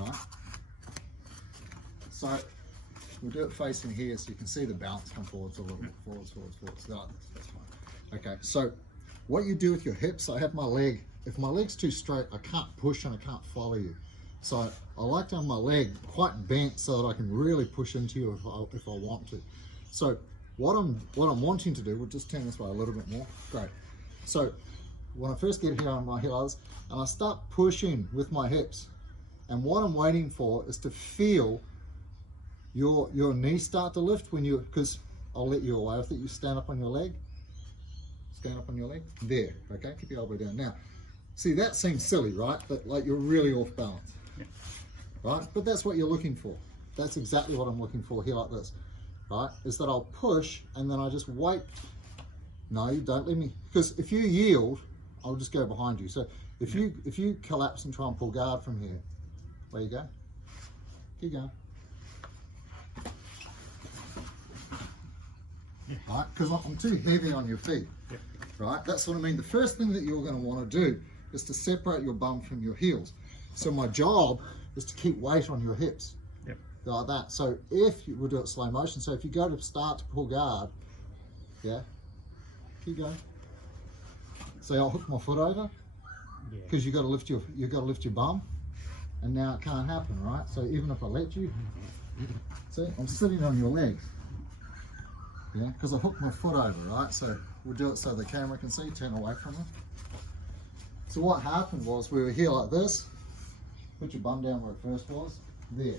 right? So we'll do it facing here so you can see the bounce come forwards a little bit, forwards. No, that's fine. Okay, so what you do with your hips, I have my leg, if my leg's too straight, I can't push and I can't follow you. So I like to have my leg quite bent so that I can really push into you if I want to. So what I'm wanting to do, we'll just turn this way a little bit more. Great. So when I first get here on my heels, and I start pushing with my hips, and what I'm waiting for is to feel your knees start to lift when you, because I'll let you away with it. You stand up on your leg. Stand up on your leg. There. Okay. Keep your elbow down. Now, see, that seems silly, right? But like you're really off balance. Yeah. Right? But that's what you're looking for. That's exactly what I'm looking for here, like this. Right? Is that I'll push and then I just wait. No, you don't let me, because if you yield, I'll just go behind you. So if you collapse and try and pull guard from here, where you go? Keep going. Right? Because I'm too heavy on your feet. Yeah. Right? That's what I mean. The first thing that you're going to want to do is to separate your bum from your heels. So my job is to keep weight on your hips. Yep. Like that. So if you, we'll do it slow motion. So if you go to start to pull guard, yeah, keep going. So I'll hook my foot over because you got to lift your bum, and now it can't happen, right? So even if I let you, see, I'm sitting on your legs. Yeah, because I hooked my foot over, right? So we'll do it so the camera can see, turn away from it. So what happened was we were here like this, put your bum down where it first was, there.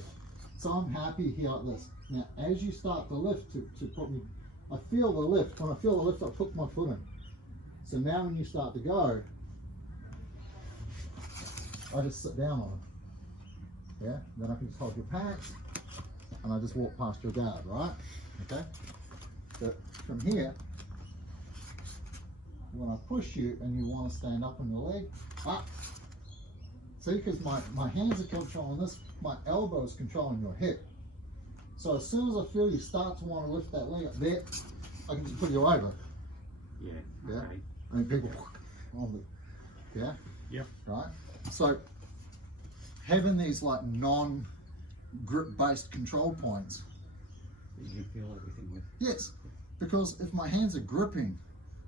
So I'm happy here like this. Now as you start to lift, to put me, I feel the lift. When I feel the lift, I put my foot in. So now when you start to go, I just sit down on it. Yeah, then I can just hold your pants and I just walk past your guard, right? Okay. But from here, when I push you and you want to stand up on your leg, up. See, because my hands are controlling this, my elbow is controlling your hip. So as soon as I feel you start to want to lift that leg up there, I can just put you over. Yeah. Yeah. Okay. I mean, people on the, yeah. Yep. Right. So having these like non-grip based control points. You can feel everything with. Yes, because if my hands are gripping,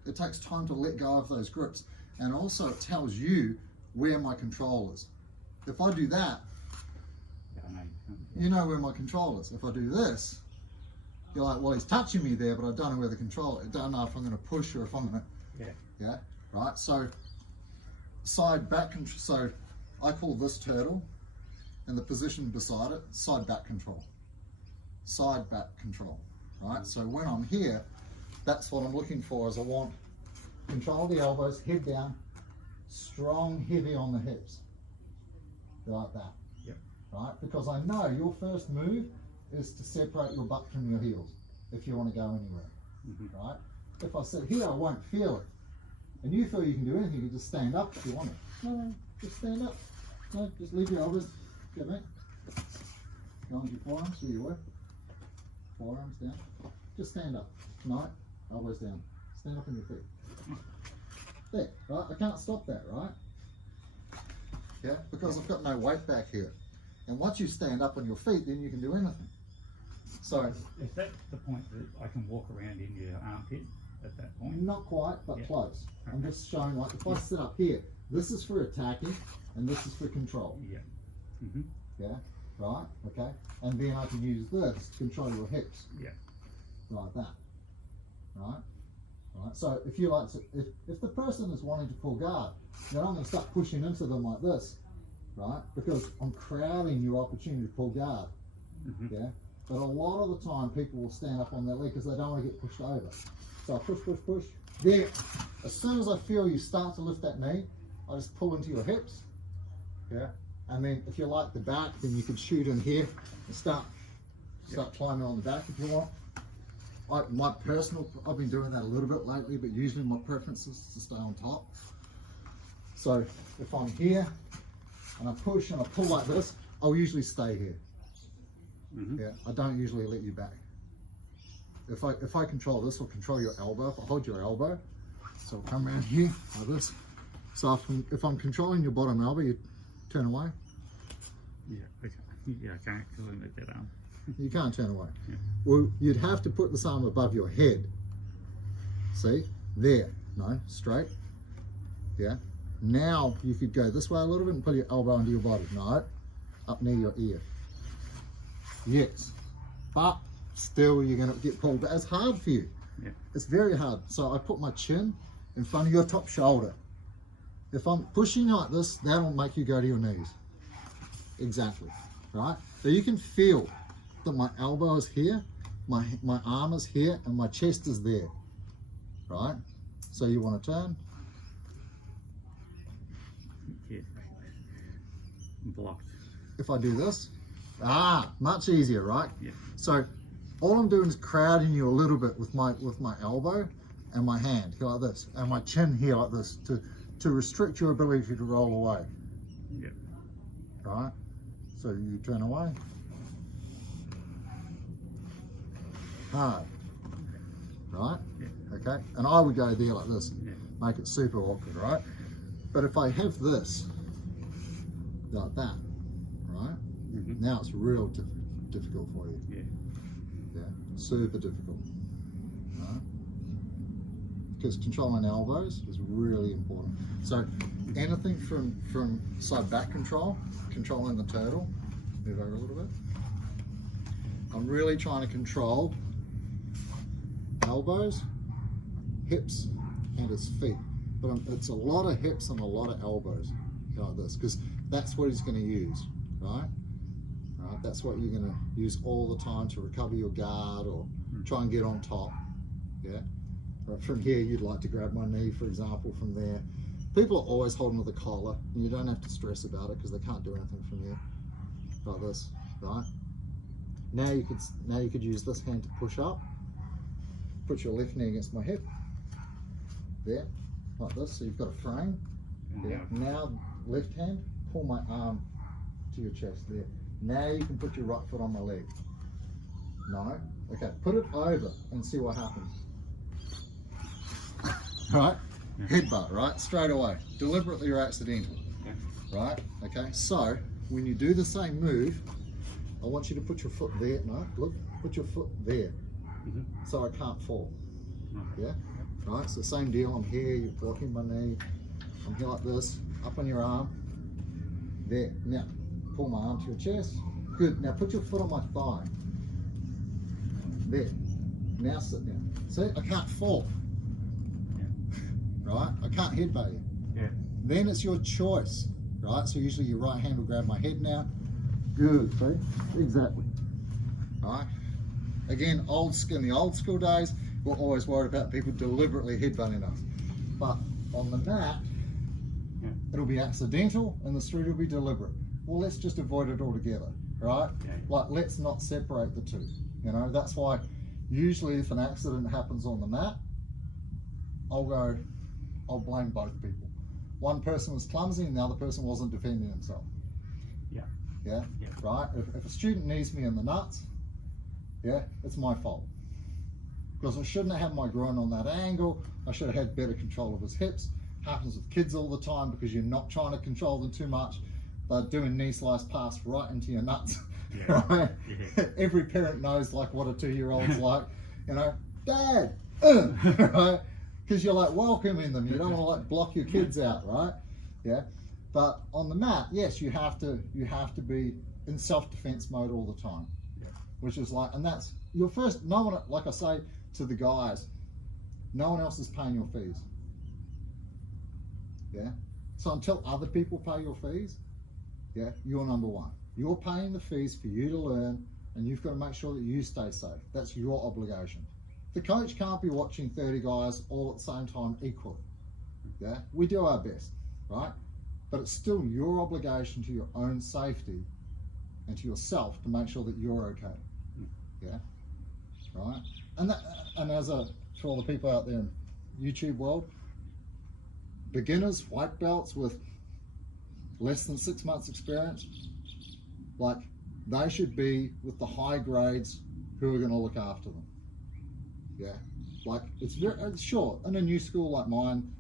it takes time to let go of those grips, and also it tells you where my control is. If I do that, you know where my control is. If I do this, you're like, well, he's touching me there, but I don't know where the control is. I don't know if I'm going to push or if I'm going to, yeah, right? So side back control, so I call this turtle, and the position beside it, side back control. Side back control, right? So when I'm here, that's what I'm looking for, is I want control of the elbows, head down, strong, heavy on the hips, like that. Yep. Right? Because I know your first move is to separate your butt from your heels if you want to go anywhere, right? If I sit here, I won't feel it. And you feel you can do anything, you just stand up if you want it. No, just stand up. No, just leave your elbows, go back. Go on to your forearms, where you were. Forearms down. Just stand up. Tonight, elbows down. Stand up on your feet. There, right? I can't stop that, right? Yeah, because I've got no weight back here. And once you stand up on your feet, then you can do anything. So, is that the point that I can walk around in your armpit at that point? Not quite, but close. Okay. I'm just showing, like, if I sit up here, this is for attacking, and this is for control. Yeah. Yeah, right, okay. And then I can use this to control your hips. Yeah. Like that. Right? Right. So if you like to, if the person is wanting to pull guard, then I'm going to start pushing into them like this, right? Because I'm crowding your opportunity to pull guard. Yeah. But a lot of the time people will stand up on their leg because they don't want to get pushed over. So I push. There. As soon as I feel you start to lift that knee, I just pull into your hips. Yeah. And then if you like the back, then you can shoot in here and start climbing on the back if you want. I've been doing that a little bit lately, but usually my preference is to stay on top. So if I'm here and I push and I pull like this, I'll usually stay here. Yeah, I don't usually let you back. If I control this, I'll control your elbow. If I hold your elbow, so I'll come around here like this. So if I'm controlling your bottom elbow, you turn away. Yeah, okay. Yeah, I can't move that arm. You can't turn away. Yeah. Well, you'd have to put this arm above your head. See? There. No, straight. Yeah. Now you could go this way a little bit and put your elbow under your body. No, up near your ear. Yes. But still you're going to get pulled. But it's hard for you. Yeah. It's very hard. So I put my chin in front of your top shoulder. If I'm pushing like this, that'll make you go to your knees. Exactly. Right? So you can feel that my elbow is here, my arm is here, and my chest is there. Right? So you want to turn. Yeah. Blocked. If I do this, much easier, right? Yeah. So all I'm doing is crowding you a little bit with my elbow and my hand here like this, and my chin here like this to restrict your ability to roll away. Yeah. Right? So you turn away. Hard. Right? Yeah. Okay? And I would go there like this. Yeah. Make it super awkward, right? But if I have this, like that, right? Mm-hmm. Now it's real difficult for you. Yeah. Yeah, super difficult. Right? Because controlling elbows is really important. So anything from side back control, controlling the turtle, move over a little bit. I'm really trying to control elbows, hips, and his feet. But it's a lot of hips and a lot of elbows like this, because that's what he's going to use, right? Right? That's what you're going to use all the time to recover your guard or try and get on top. Yeah. Right, from here, you'd like to grab my knee, for example, from there. People are always holding with the collar, and you don't have to stress about it because they can't do anything from you. Like this, right? Now you could use this hand to push up. Put your left knee against my hip. There, like this. So you've got a frame. Yeah. Now left hand, pull my arm to your chest. There. Now you can put your right foot on my leg. No. Okay. Put it over and see what happens. Right? Headbutt, right? Straight away. Deliberately or accidental. Right? Okay. So when you do the same move, I want you to put your foot there. No, look, put your foot there. Mm-hmm. So I can't fall. Okay. Yeah? Right? So same deal. I'm here, you're blocking my knee. I'm here like this, up on your arm. There. Now, pull my arm to your chest. Good. Now put your foot on my thigh. There. Now sit down. See, I can't fall. Right? I can't headbutt you. Yeah. Then it's your choice. Right? So usually your right hand will grab my head now. Good. See? Exactly. Right? Again, in the old school days, we're always worried about people deliberately headbutting us. But on the mat, it'll be accidental and the street will be deliberate. Well, let's just avoid it altogether, right? Yeah. Like, let's not separate the two. You know, that's why usually if an accident happens on the mat, I'll blame both people. One person was clumsy and the other person wasn't defending himself. Yeah. Yeah? Yeah. Right? If a student knees me in the nuts, yeah, it's my fault. Because I shouldn't have had my groin on that angle. I should have had better control of his hips. Happens with kids all the time because you're not trying to control them too much. They're doing knee slice pass right into your nuts. Yeah. Right? Yeah. Every parent knows like what a 2-year-old's like. You know, Dad, right? Because you're like welcoming them. You don't want to like block your kids out, right? Yeah. But on the mat, yes, you have to be in self-defense mode all the time. Yeah. Which is like, and that's your first. No one, like I say to the guys, no one else is paying your fees. Yeah. So until other people pay your fees, yeah, you're number one. You're paying the fees for you to learn, and you've got to make sure that you stay safe. That's your obligation. The coach can't be watching 30 guys all at the same time equally. Yeah, we do our best, right? But it's still your obligation to your own safety and to yourself to make sure that you're okay. Yeah, right? And for all the people out there in YouTube world, beginners, white belts with less than 6 months experience, like they should be with the high grades who are going to look after them. Yeah, like it's sure in a new school like mine,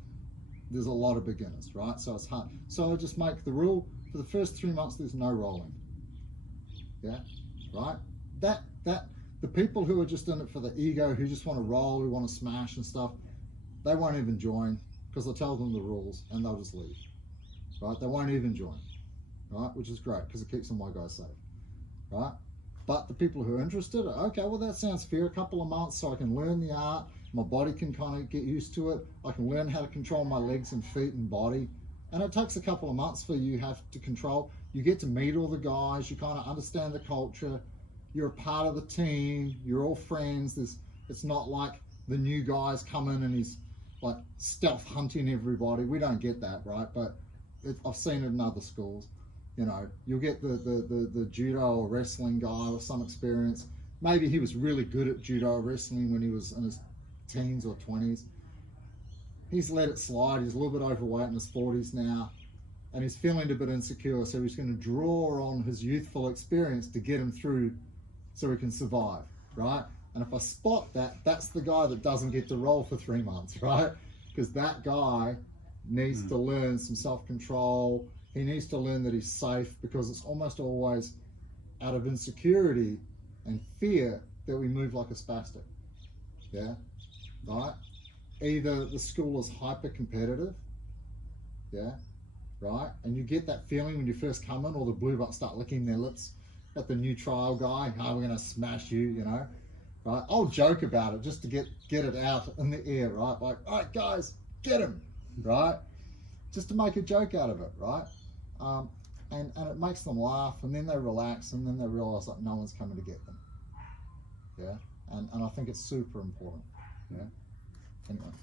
there's a lot of beginners, right? So it's hard. So I just make the rule for the first 3 months, there's no rolling. Yeah, right? That the people who are just in it for the ego, who just want to roll, who want to smash and stuff, they won't even join, because I tell them the rules and they'll just leave. Right? They won't even join. Right? Which is great, because it keeps some white guys safe. Right? But the people who are interested, okay, well, that sounds fair. A couple of months so I can learn the art. My body can kind of get used to it. I can learn how to control my legs and feet and body. And it takes a couple of months for you have to control. You get to meet all the guys. You kind of understand the culture. You're a part of the team. You're all friends. It's not like the new guys come in and he's like stealth hunting everybody. We don't get that, right? But I've seen it in other schools. You know, you'll get the judo or wrestling guy with some experience. Maybe he was really good at judo or wrestling when he was in his teens or 20s. He's let it slide. He's a little bit overweight in his 40s now, and he's feeling a bit insecure. So he's going to draw on his youthful experience to get him through so he can survive, right? And if I spot that, that's the guy that doesn't get to roll for 3 months, right? Because that guy needs to learn some self-control. He needs to learn that he's safe, because it's almost always out of insecurity and fear that we move like a spastic. Yeah, right? Either the school is hyper competitive, yeah, right? And you get that feeling when you first come in, all the blue bucks start licking their lips at the new trial guy. Oh, we're gonna smash you, you know, right? I'll joke about it just to get it out in the air, right? Like, all right, guys, get him, right? Just to make a joke out of it, right? And it makes them laugh, and then they relax, and then they realize that no one's coming to get them. Yeah, and I think it's super important. Yeah. Anyway.